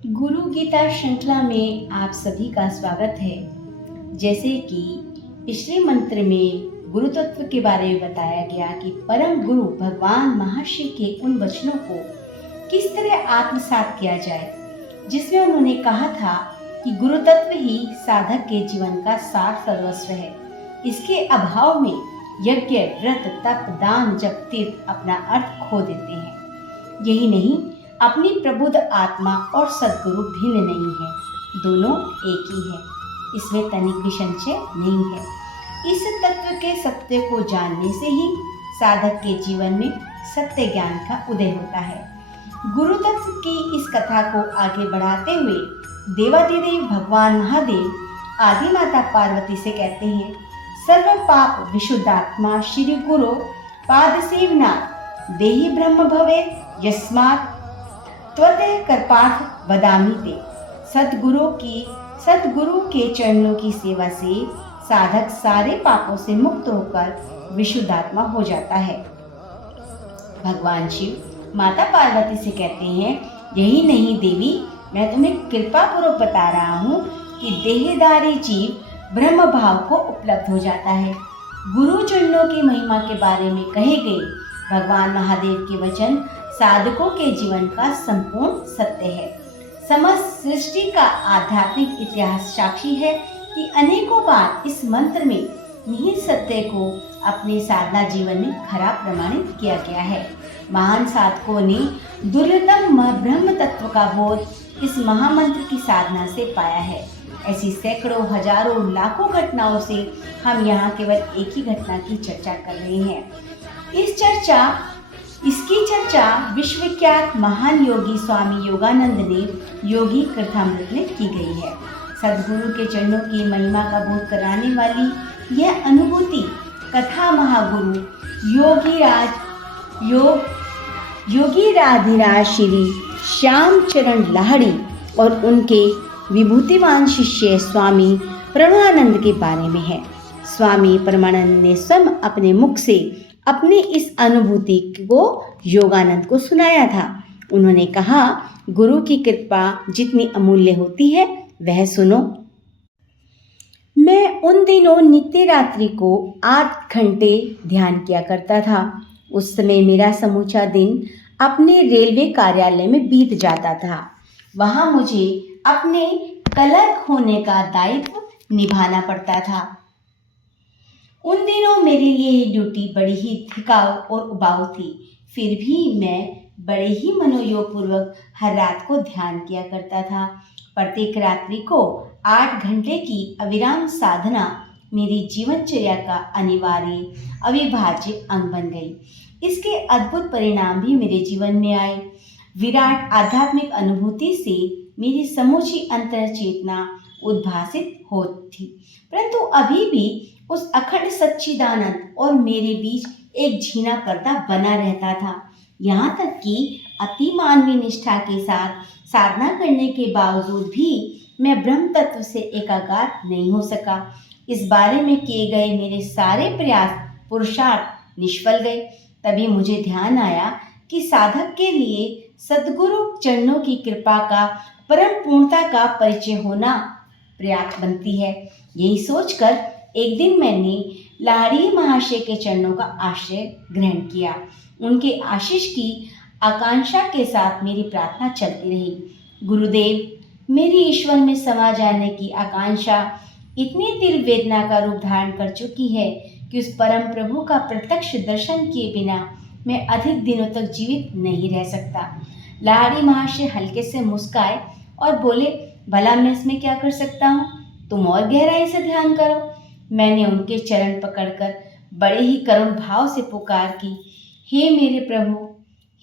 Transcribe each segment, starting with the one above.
गुरु गीता श्रृंखला में आप सभी का स्वागत है। जैसे कि पिछले मंत्र में गुरु तत्व के बारे में बताया गया कि परम गुरु भगवान महर्षि के उन वचनों को किस तरह आत्मसात किया जाए, जिसमें उन्होंने कहा था कि गुरु तत्व ही साधक के जीवन का सार सर्वस्व है। इसके अभाव में यज्ञ, व्रत, तप, दान, जप, तीर्थ अपना अर्थ खो देते हैं। यही नहीं, अपनी प्रबुद्ध आत्मा और सद्गुरु भिन्न नहीं है, दोनों एक ही है। इसमें तनिक भी संशय नहीं है। इस तत्व के सत्य को जानने से ही साधक के जीवन में सत्य ज्ञान का उदय होता है। गुरु तत्व की इस कथा को आगे बढ़ाते हुए देवाधिदेव भगवान महादेव आदि माता पार्वती से कहते हैं, सर्व पाप विशुद्धात्मा श्री गुरु पाद सेवनाथ देहि ब्रह्म भवे यस्मात् त्वतः कृपार्थ वदामि ते। सद्गुरु के चरणों की सेवा से साधक सारे पापों से मुक्त होकर विशुद्धात्मा हो जाता है। भगवान शिव माता पार्वती से कहते हैं, यही नहीं देवी, मैं तुम्हें कृपा पूर्वक बता रहा हूँ कि देहधारी जीव ब्रह्म भाव को उपलब्ध हो जाता है। गुरु चरणों की महिमा के बारे में कहे गए भगवान महादेव के वचन साधकों के जीवन का संपूर्ण सत्य है। समस्त सृष्टि का आध्यात्मिक इतिहास साक्षी है कि अनेकों बार इस मंत्र में निहित सत्य को अपने साधना जीवन में खरा प्रमाणित किया गया है। महान साधकों ने दुर्लभतम ब्रह्म तत्व का बोध इस महामंत्र की साधना से पाया है। ऐसी सैकड़ों, हजारों, लाखों घटनाओं से हम यहाँ केवल एक ही घटना की चर्चा कर रहे हैं। इसकी चर्चा विश्वविख्यात महान योगी स्वामी योगानंद ने योगी कृतामृत में की गई है। सद्गुरु के चरणों की महिमा का बोध कराने वाली यह अनुभूति कथा महागुरु योगी राधिराज श्री श्याम चरण लाहिड़ी और उनके विभूतिवान शिष्य स्वामी परमानंद के बारे में है। स्वामी परमानंद ने स्वयं अपने मुख से अपनी इस अनुभूति को योगानंद को सुनाया था। उन्होंने कहा, गुरु की कृपा जितनी अमूल्य होती है वह सुनो। मैं उन दिनों नित्य रात्रि को 8 घंटे ध्यान किया करता था। उस समय मेरा समूचा दिन अपने रेलवे कार्यालय में बीत जाता था। वहां मुझे अपने क्लर्क होने का दायित्व निभाना पड़ता था। उन दिनों मेरे लिए ड्यूटी बड़ी ही थकाऊ और उबाऊ थी। फिर भी मैं बड़े ही मनोयोग पूर्वक हर रात को ध्यान किया करता था। प्रत्येक रात्रि को 8 घंटे की अविराम साधना मेरी जीवनचर्या का अनिवार्य अविभाज्य अंग बन गई। इसके अद्भुत परिणाम भी मेरे जीवन में आए। विराट आध्यात्मिक अनुभूति से मेरी समूची अंतर चेतना उद्भासित होती थी, परंतु अभी भी उस अखंड सच्चिदानंद और मेरे बीच एक झीना पर्दा बना रहता था। यहाँ तक कि अति मानवीय निष्ठा के साथ साधना करने के बावजूद भी मैं ब्रह्म तत्व से एकाकार नहीं हो सका। इस बारे में किए गए मेरे सारे प्रयास पुरुषार्थ निष्फल गए। तभी मुझे ध्यान आया कि साधक के लिए सद्गुरु चरणों की कृपा का परम पूर्णता का परिचय होना पर्याप्त बनती है। यही सोचकर एक दिन मैंने लाहिड़ी महाशय के चरणों का आश्रय ग्रहण किया। उनके आशीष की आकांक्षा के साथ मेरी प्रार्थना चलती रही। गुरुदेव, मेरी ईश्वर में समा जाने की आकांक्षा इतनी तीव्र वेदना का रूप धारण कर चुकी है कि उस परम प्रभु का प्रत्यक्ष दर्शन किए बिना मैं अधिक दिनों तक जीवित नहीं रह सकता। लाहिड़ी महाशय हल्के से मुस्काए और बोले, भला मैं इसमें क्या कर सकता हूँ, तुम और गहराई से ध्यान करो। मैंने उनके चरण पकड़कर बड़े ही करुण भाव से पुकार की, हे मेरे प्रभु,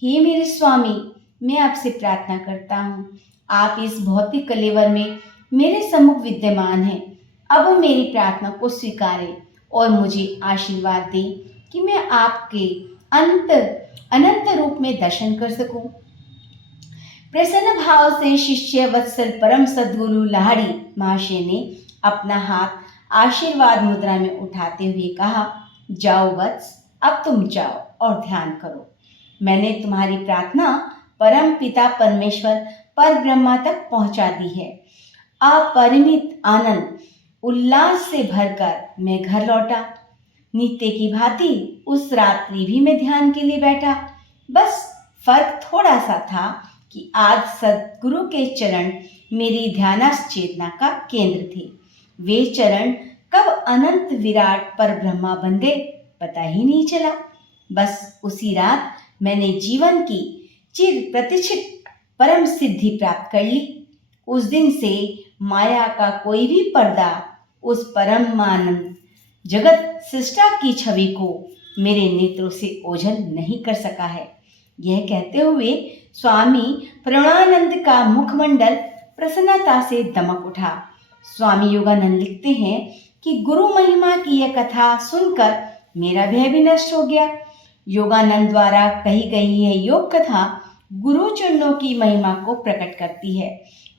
हे मेरे स्वामी, मैं आपसे प्रार्थना करता हूँ, आप इस भौतिक कलेवर में मेरे सम्मुख विद्यमान हैं। अब मेरी प्रार्थना को स्वीकारें और मुझे आशीर्वाद दें कि मैं आपके अनंत रूप में दर्शन कर सकूं। प्रसन्न भाव से शिष्य वत्सल परम सद्गुरु लाहिड़ी महाशय ने अपना हाथ आशीर्वाद मुद्रा में उठाते हुए कहा, जाओ वत्स, अब तुम जाओ और ध्यान करो। मैंने तुम्हारी प्रार्थना परम पिता परमेश्वर पर ब्रह्मा तक पहुंचा दी है। अपरिमित आनंद उल्लास से भरकर मैं घर लौटा। नित्य की भांति उस रात्रि भी मैं ध्यान के लिए बैठा। बस फर्क थोड़ा सा था कि आज सद्गुरु के चरण मेरी ध्यानस्थ चेतना का केंद्र थे। वे चरण कब अनंत विराट पर ब्रह्मा बन गए पता ही नहीं चला। बस उसी रात मैंने जीवन की चिर प्रतीक्षित परम सिद्धि प्राप्त कर ली। उस दिन से माया का कोई भी पर्दा उस परमानंद जगत सृष्टा की छवि को मेरे नेत्रों से ओझल नहीं कर सका है। यह कहते हुए स्वामी प्रणवानंद का मुखमंडल प्रसन्नता से दमक उठा। स्वामी योगानंद लिखते हैं कि गुरु महिमा की यह कथा सुनकर मेरा भय भी नष्ट हो गया। योगानंद द्वारा कही गई यह योग कथा गुरु चरणों की महिमा को प्रकट करती है।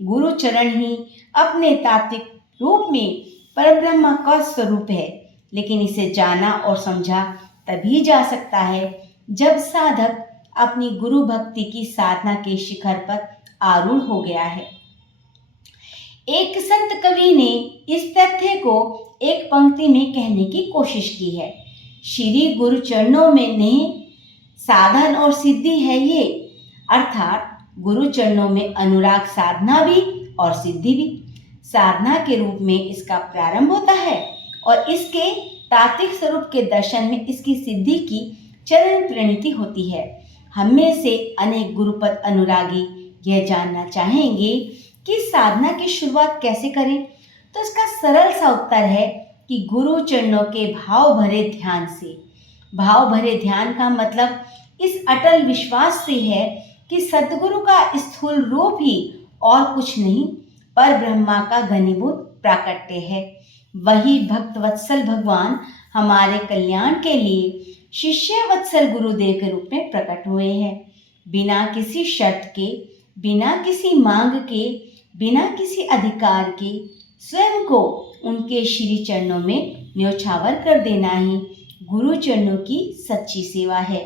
गुरु चरण ही अपने तात्विक रूप में परब्रह्म का स्वरूप है, लेकिन इसे जाना और समझा तभी जा सकता है जब साधक अपनी गुरु भक्ति की साधना के शिखर पर आरूढ़ हो गया है। एक संत कवि ने इस तथ्य को एक पंक्ति में कहने की कोशिश की है। श्री गुरु चरणों में नहीं साधन और सिद्धि है ये, अर्थात गुरु चरणों में अनुराग साधना भी और सिद्धि भी। साधना के रूप में इसका प्रारंभ होता है और इसके तात्विक स्वरूप के दर्शन में इसकी सिद्धि की चरण परिणति होती है। हम में से अनेक गुरुपद अनुरागी यह जानना चाहेंगे कि साधना की शुरुआत कैसे करें, तो इसका सरल सा उत्तर है कि गुरु चरणों के भाव भरे ध्यान से। भाव भरे ध्यान का मतलब इस अटल विश्वास से है कि सद्गुरु का स्थूल रूप ही और कुछ नहीं पर ब्रह्मा का घनीभूत प्राकट्य है। वही भक्त वत्सल भगवान हमारे कल्याण के लिए शिष्य वत्सल गुरुदेव के रूप में प्रकट हुए हैं। बिना किसी शर्त के, बिना किसी मांग के, बिना किसी अधिकार के स्वयं को उनके श्री चरणों में न्योछावर कर देना ही गुरु चरणों की सच्ची सेवा है।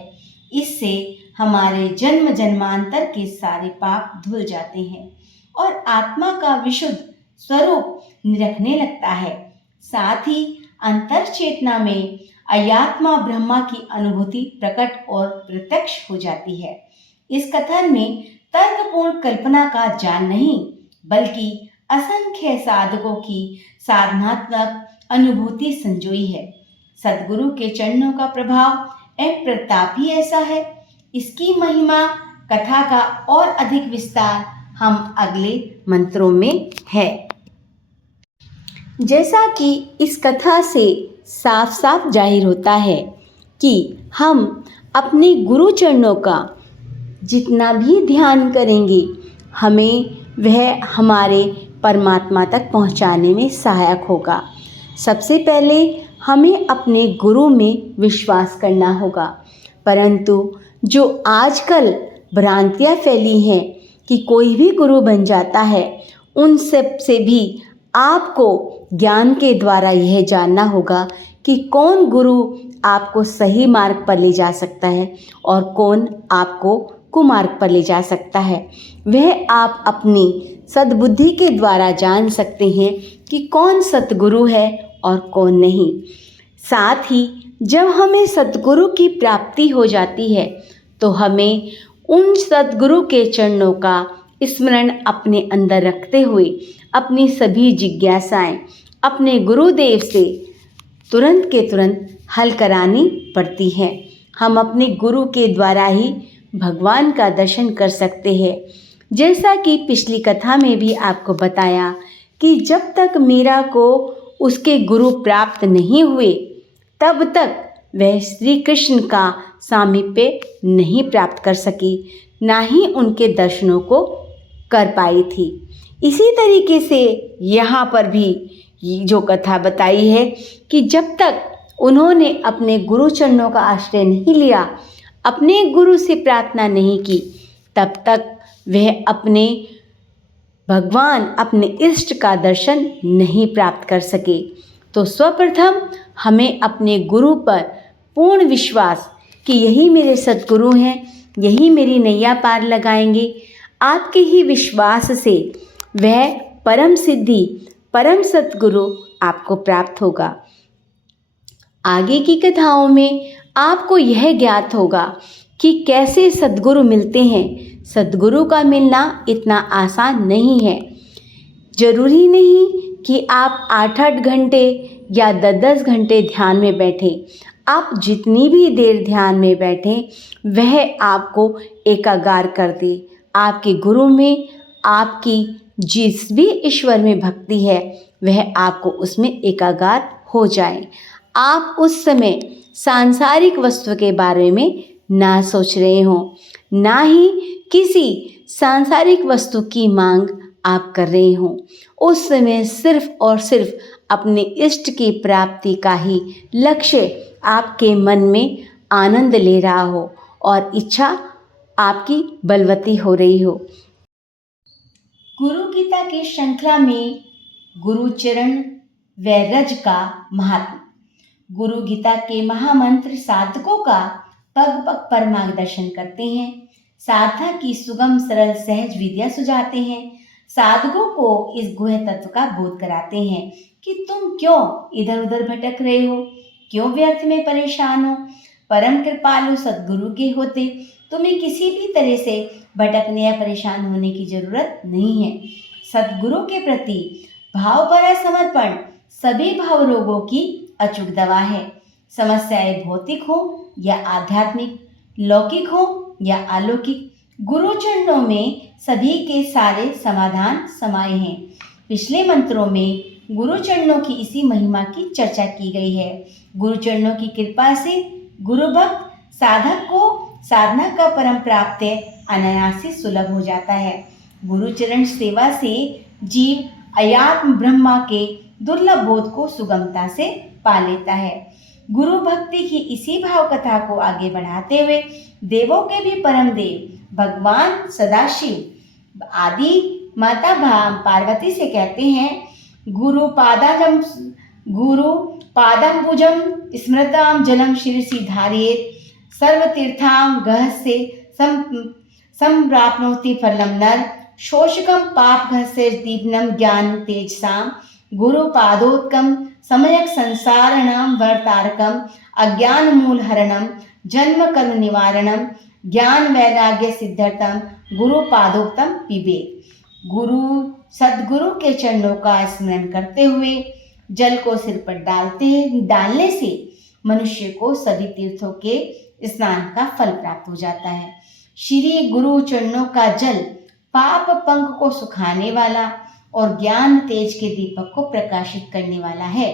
इससे हमारे जन्म जन्मांतर के सारे पाप धुल जाते हैं और आत्मा का विशुद्ध स्वरूप निरखने लगता है। साथ ही अंतर चेतना में अयात्मा ब्रह्मा की अनुभूति प्रकट और प्रत्यक्ष हो जाती है। इस कथन में तर्कपूर्ण कल्पना का जान नहीं, बल्कि असंख्य साधकों की साधनात्मक अनुभूति संजोई है। सद्गुरु के चरणों का प्रभाव एवं प्रताप ही ऐसा है। इसकी महिमा कथा का और अधिक विस्तार हम अगले मंत्रों में है। जैसा कि इस कथा से साफ साफ जाहिर होता है कि हम अपने गुरु चरणों का जितना भी ध्यान करेंगे हमें वह हमारे परमात्मा तक पहुंचाने में सहायक होगा। सबसे पहले हमें अपने गुरु में विश्वास करना होगा, परंतु जो आजकल भ्रांतियाँ फैली हैं कि कोई भी गुरु बन जाता है, उन सब से भी आपको ज्ञान के द्वारा यह जानना होगा कि कौन गुरु आपको सही मार्ग पर ले जा सकता है और कौन आपको कुमार्ग पर ले जा सकता है। वह आप अपनी सद्बुद्धि के द्वारा जान सकते हैं कि कौन सतगुरु है और कौन नहीं। साथ ही जब हमें सतगुरु की प्राप्ति हो जाती है तो हमें उन सतगुरु के चरणों का स्मरण अपने अंदर रखते हुए अपनी सभी जिज्ञासाएं अपने गुरुदेव से तुरंत के तुरंत हल करानी पड़ती हैं। हम अपने गुरु के द्वारा ही भगवान का दर्शन कर सकते हैं। जैसा कि पिछली कथा में भी आपको बताया कि जब तक मीरा को उसके गुरु प्राप्त नहीं हुए तब तक वह श्री कृष्ण का सामीप्य नहीं प्राप्त कर सकी, ना ही उनके दर्शनों को कर पाई थी। इसी तरीके से यहाँ पर भी जो कथा बताई है कि जब तक उन्होंने अपने गुरु चरणों का आश्रय नहीं लिया, अपने गुरु से प्रार्थना नहीं की, तब तक वह अपने भगवान अपने इष्ट का दर्शन नहीं प्राप्त कर सके। तो सर्वप्रथम हमें अपने गुरु पर पूर्ण विश्वास कि यही मेरे सद्गुरु हैं, यही मेरी नैया पार लगाएंगे, आपके ही विश्वास से वह परम सिद्धि, परम सद्गुरु आपको प्राप्त होगा। आगे की कथाओं में आपको यह ज्ञात होगा कि कैसे सद्गुरु मिलते हैं। सद्गुरु का मिलना इतना आसान नहीं है। जरूरी नहीं कि आप 8-8 घंटे या 10-10 घंटे ध्यान में बैठें। आप जितनी भी देर ध्यान में बैठें वह आपको एकागार कर दे। आपके गुरु में आपकी जिस भी ईश्वर में भक्ति है वह आपको उसमें एकागार हो जाए। आप उस समय सांसारिक वस्तु के बारे में ना सोच रहे हो, ना ही किसी सांसारिक वस्तु की मांग आप कर रहे हो। उस समय सिर्फ और सिर्फ अपने इष्ट की प्राप्ति का ही लक्ष्य आपके मन में आनंद ले रहा हो और इच्छा आपकी बलवती हो रही हो। गुरु गीता की श्रृंखला में गुरु चरण व रज का महात्म। गुरु गीता के महामंत्र साधकों का पग पग पर मार्गदर्शन करते हैं, साधना की सुगम सरल सहज विद्या सुझाते हैं, साधकों को इस गुह्य तत्व का बोध कराते हैं कि तुम क्यों इधर उधर भटक रहे हो, क्यों व्यर्थ में परेशान हो। परम कृपालु सद्गुरु के होते तुम्हें किसी भी तरह से भटकने या परेशान होने की जरूरत नहीं है। सद्गुरु के प्रति भाव भरा समर्पण सभी भाव रोगों की अचूक दवा है। समस्याएं भौतिक हो या आध्यात्मिक, लौकिक हो या अलौकिक, गुरु चरणों में सभी के सारे समाधान समाये हैं। पिछले मंत्रों में गुरु चरणों की इसी महिमा की चर्चा की गई है। गुरु चरणों की कृपा से गुरु भक्त साधक को साधना का परम प्राप्त अनायास ही सुलभ हो जाता है। गुरु चरण सेवा से जीव अयात्म ब्रह्मा के दुर्लभ बोध को सुगमता से पा लेता है। गुरु भक्ति की इसी भाव कथा को आगे बढ़ाते हुए देवों के भी परम देव भगवान सदाशिव आदि माता पार्वती से कहते हैं, गुरु पादम्बुजम स्मृताम जलम शिरसि धारयेत् सर्वतीर्थाम गहस्य संप्राप्नोति फलम नर शोषकम पाप घस्य दीपनम ज्ञान तेजसाम गुरु पादोत्कम समयक संसारणम वर्तारकम अज्ञान मूल हरणम जन्म कर्म निवारणम ज्ञान वैराग्य सिद्धर्थम गुरु पादोक्तम पिबेत्। गुरु सद्गुरु के चरणों का स्मरण करते हुए जल को सिर पर डालने से मनुष्य को सभी तीर्थों के स्नान का फल प्राप्त हो जाता है। श्री गुरु चरणों का जल पाप पंख को सुखाने वाला और ज्ञान तेज के दीपक को प्रकाशित करने वाला है।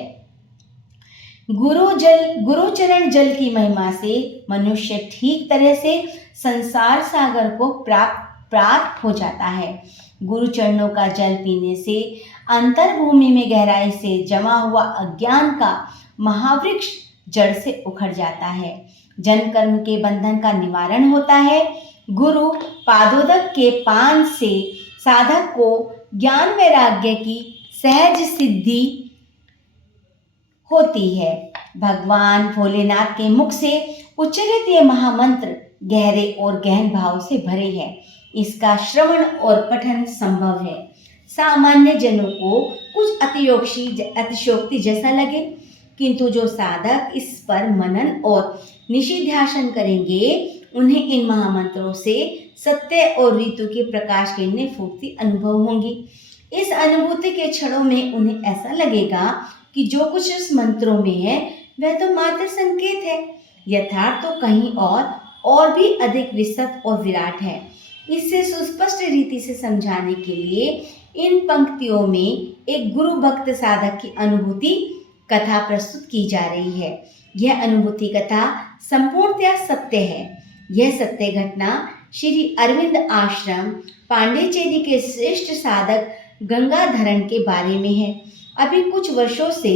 गुरु चरण जल की महिमा से मनुष्य ठीक तरह से संसार सागर को प्राप्त हो जाता है। गुरु चरणों का जल पीने से अंतर्भूमि में गहराई से जमा हुआ अज्ञान का महावृक्ष जड़ से उखड़ जाता है। जन्म कर्म के बंधन का निवारण होता है। गुरु पादोदक के पान से साधक को ज्ञान वैराग्य की सहज सिद्धि होती है। भगवान भोलेनाथ के मुख से उच्चरित ये महामंत्र गहरे और गहन भाव से भरे हैं। इसका श्रवण और पठन संभव है। सामान्य जनों को कुछ अतिशयोक्ति जैसा लगे, किंतु जो साधक इस पर मनन और निशिध्यासन करेंगे उन्हें इन महामंत्रों से सत्य और ऋतु के प्रकाश किरणें फूटती अनुभव होंगी। इस अनुभूति के क्षणों में उन्हें ऐसा लगेगा कि जो कुछ इस मंत्रों में है वह तो मात्र संकेत है, यथार्थ तो कहीं और भी अधिक विस्तृत और विराट है। इससे सुस्पष्ट रीति से समझाने के लिए इन पंक्तियों में एक गुरु भक्त साधक की अनुभूति कथा प्रस्तुत की जा रही है। यह अनुभूति कथा संपूर्णतया सत्य है। यह सत्य घटना श्री अरविंद आश्रम पांडिचेरी के श्रेष्ठ साधक गंगाधरण के बारे में है। अभी कुछ वर्षों से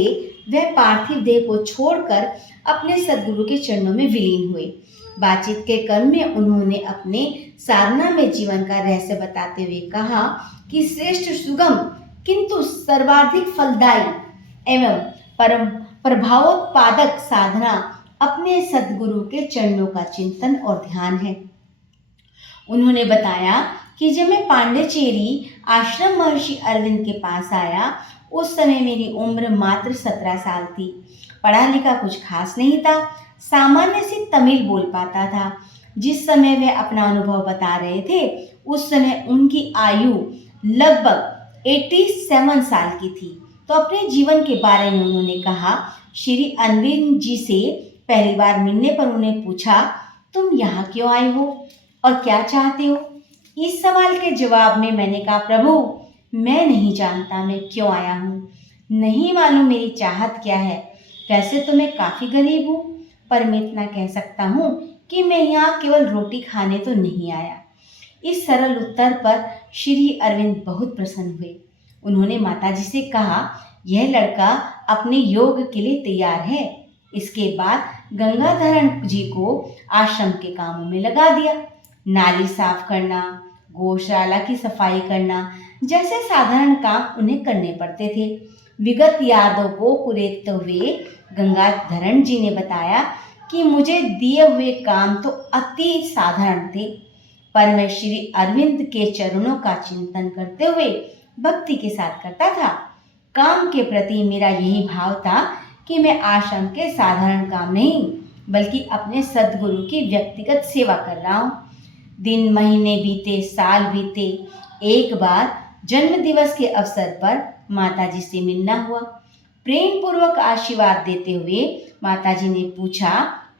वह पार्थिव देह को छोड़कर अपने सद्गुरु के चरणों में विलीन हुए। बातचीत के क्रम में उन्होंने अपने साधना में जीवन का रहस्य बताते हुए कहा कि श्रेष्ठ सुगम किंतु सर्वाधिक फलदायी एवं परम प्रभावोत्पादक साधना अपने सद्गुरु के चरणों का चिंतन और ध्यान है। उन्होंने बताया कि जब मैं पांडिचेरी आश्रम महर्षि अरविंद के पास आया, उस समय मेरी उम्र मात्र 17 साल थी। पढ़ा लिखा कुछ खास नहीं था, सामान्य सी तमिल बोल पाता था। जिस समय वे अपना अनुभव बता रहे थे, उस समय उनकी आयु लगभग 87 साल की थी। तो अपने जीवन के बारे में उन्होंने कहा। श्री अरविंद जी से पहली बार मिलने पर उन्हें पूछा, तुम यहाँ क्यों आए हो और क्या चाहते हो? इस सवाल के जवाब में मैंने कहा, प्रभु मैं नहीं जानता मैं क्यों आया हूँ, नहीं मालूम मेरी चाहत क्या है। वैसे तो मैं काफ़ी गरीब हूँ, पर मैं इतना कह सकता हूँ कि मैं यहाँ केवल रोटी खाने तो नहीं आया। इस सरल उत्तर पर श्री अरविंद बहुत प्रसन्न हुए। उन्होंने माताजी से कहा, यह लड़का अपने योग के लिए तैयार है। इसके बाद गंगाधरण जी को आश्रम के कामों में लगा दिया। नाली साफ करना, गौशाला की सफाई करना जैसे साधारण काम उन्हें करने पड़ते थे। विगत यादों को कुरेदते हुए गंगाधरण जी ने बताया कि मुझे दिए हुए काम तो अति साधारण थे, पर मैं श्री अरविंद के चरणों का चिंतन करते हुए भक्ति के साथ करता था। काम के प्रति मेरा यही भाव था कि मैं आश्रम के साधारण काम नहीं, बल्कि अपने सद्गुरु की व्यक्तिगत सेवा कर रहा हूँ। दिन महीने बीते, साल बीते। एक बार जन्म दिवस के अवसर पर माताजी से मिलना हुआ। प्रेम पूर्वक आशीर्वाद देते हुए माताजी ने पूछा,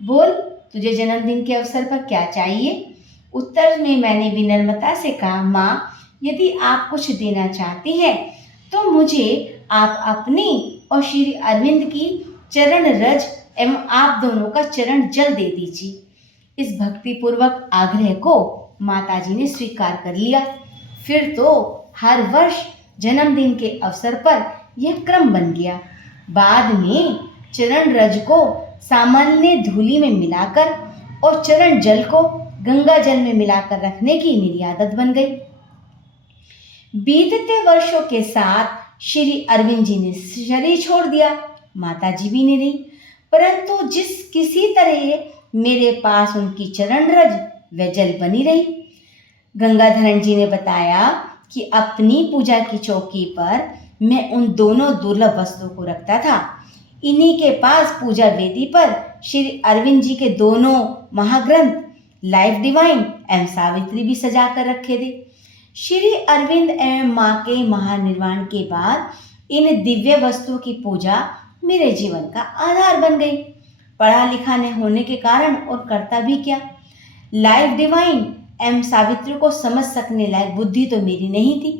बोल तुझे जन्मदिन के अवसर पर क्या चाहिए? उत्तर में मैंने विनम्रता से कहा, माँ यदि आप कुछ देना चाहती हैं तो मुझे आप अपनी और श्री अरविंद की चरण रज एवं आप दोनों का चरण जल दे दीजिए। इस भक्तिपूर्वक आग्रह को माताजी ने स्वीकार कर लिया। फिर तो हर वर्ष जन्मदिन के अवसर पर यह क्रम बन गया। बाद में चरण रज को सामान्य धूली में मिलाकर और चरण जल को गंगा जल में मिलाकर रखने की मेरी आदत बन गई। बीतते वर्षों के साथ श्री अरविंद जी ने शरीर छोड़ दिया, माताजी भी नहीं रही, परंतु जिस किसी तरह मेरे पास उनकी चरण रज व जल बनी रही। गंगाधरण जी ने बताया कि अपनी पूजा की चौकी पर मैं उन दोनों दुर्लभ वस्तुओं को रखता था। इन्हीं के पास पूजा वेदी पर श्री अरविंद जी के दोनों महाग्रंथ लाइफ डिवाइन एवं सावित्री भी सजा कर रखे थे। श्री अरविंद एवं माँ के महानिर्वाण के बाद इन दिव्य वस्तुओं की पूजा मेरे जीवन का आधार बन गई। पढ़ा लिखा न होने के कारण और करता भी क्या, लाइफ डिवाइन एवं सावित्री को समझ सकने लायक बुद्धि तो मेरी नहीं थी।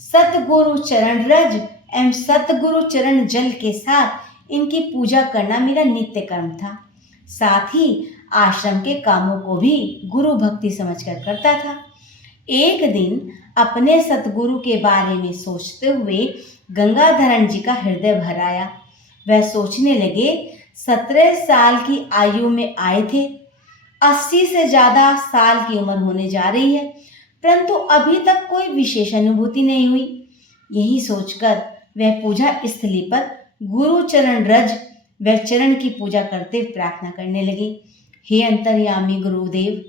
सतगुरु चरण रज एवं सतगुरु चरण जल के साथ इनकी पूजा करना मेरा नित्य कर्म था। साथ ही आश्रम के कामों को भी गुरु भक्ति समझकर करता था। एक दिन अपने सतगुरु के बारे में सोचते हुए गंगाधरण जी का हृदय भर आया। वह सोचने लगे, 17 साल की आयु में आए थे, 80 से ज़्यादा साल की उम्र होने जा रही है, परंतु अभी तक कोई विशेष अनुभूति नहीं हुई। यही सोचकर वह पूजा स्थली पर गुरु चरण रज व चरण की पूजा करते प्रार्थना करने लगे। हे अंतर्यामी गुरुदेव,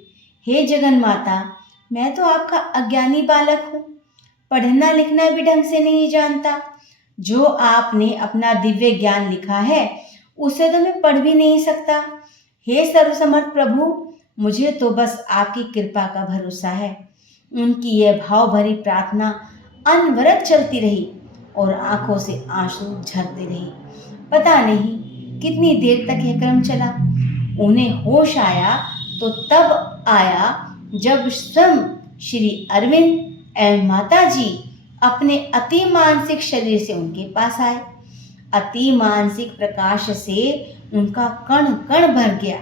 हे जगन माता, मैं तो आपका अज्ञानी बालक हूँ, पढ़ना लिखना भी ढंग से नहीं जानता। जो आपने अपना दिव्य ज्ञान लिखा है उसे तो मैं पढ़ भी नहीं सकता। हे सर्वसमर्थ प्रभु, मुझे तो बस आपकी कृपा का भरोसा है। उनकी यह भाव भरी प्रार्थना अनवरत चलती रही और आंखों से आंसू झरते रहे। पता नहीं कितनी देर तक यह क्रम चला। उन्हें होश आया तो तब आया जब स्वयं श्री अरविंद एवं माता जी अपने अति मानसिक शरीर से उनके पास आए। अति मानसिक प्रकाश से उनका कण कण भर गया।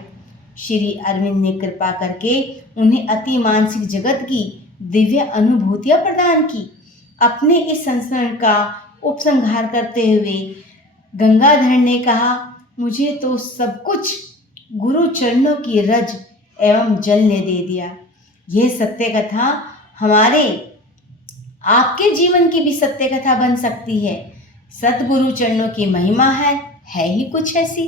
श्री अरविंद ने कृपा करके उन्हें अति मानसिक जगत की दिव्य अनुभूतियां प्रदान की। अपने इस संस्मरण का उपसंहार करते हुए गंगाधर ने कहा, मुझे तो सब कुछ गुरु चरणों की रज एवं जल ने दे दिया। यह सत्य कथा हमारे आपके जीवन की भी सत्य कथा बन सकती है। सतगुरु चरणों की महिमा है ही कुछ ऐसी।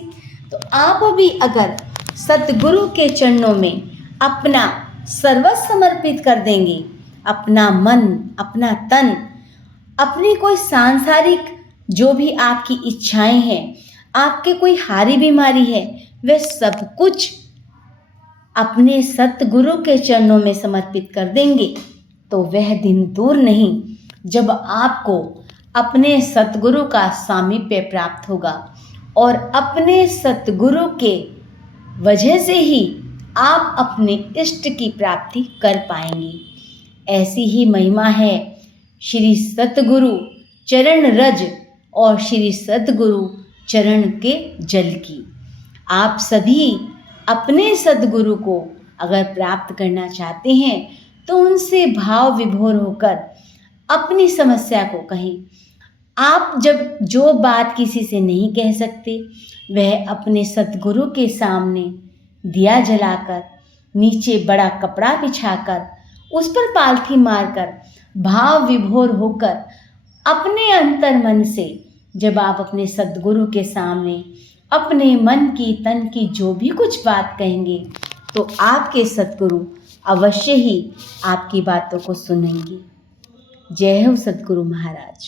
तो आप भी अगर सतगुरु के चरणों में अपना सर्वस्व समर्पित कर देंगे, अपना मन, अपना तन, अपनी कोई सांसारिक जो भी आपकी इच्छाएं हैं, आपके कोई हारी बीमारी है, वह सब कुछ अपने सतगुरु के चरणों में समर्पित कर देंगे तो वह दिन दूर नहीं जब आपको अपने सतगुरु का सामीप्य प्राप्त होगा और अपने सतगुरु के वजह से ही आप अपने इष्ट की प्राप्ति कर पाएंगे। ऐसी ही महिमा है श्री सतगुरु चरण रज और श्री सतगुरु चरण के जल की। आप सभी अपने सतगुरु को अगर प्राप्त करना चाहते हैं तो उनसे भाव विभोर होकर अपनी समस्या को कहें। आप जब जो बात किसी से नहीं कह सकते, वह अपने सतगुरु के सामने दिया जलाकर, नीचे बड़ा कपड़ा बिछाकर, उस पर पालथी मारकर, भाव विभोर होकर अपने अंतर मन से जब आप अपने सतगुरु के सामने अपने मन की तन की जो भी कुछ बात कहेंगे तो आपके सतगुरु अवश्य ही आपकी बातों को सुनेंगे। जय हो सतगुरु महाराज।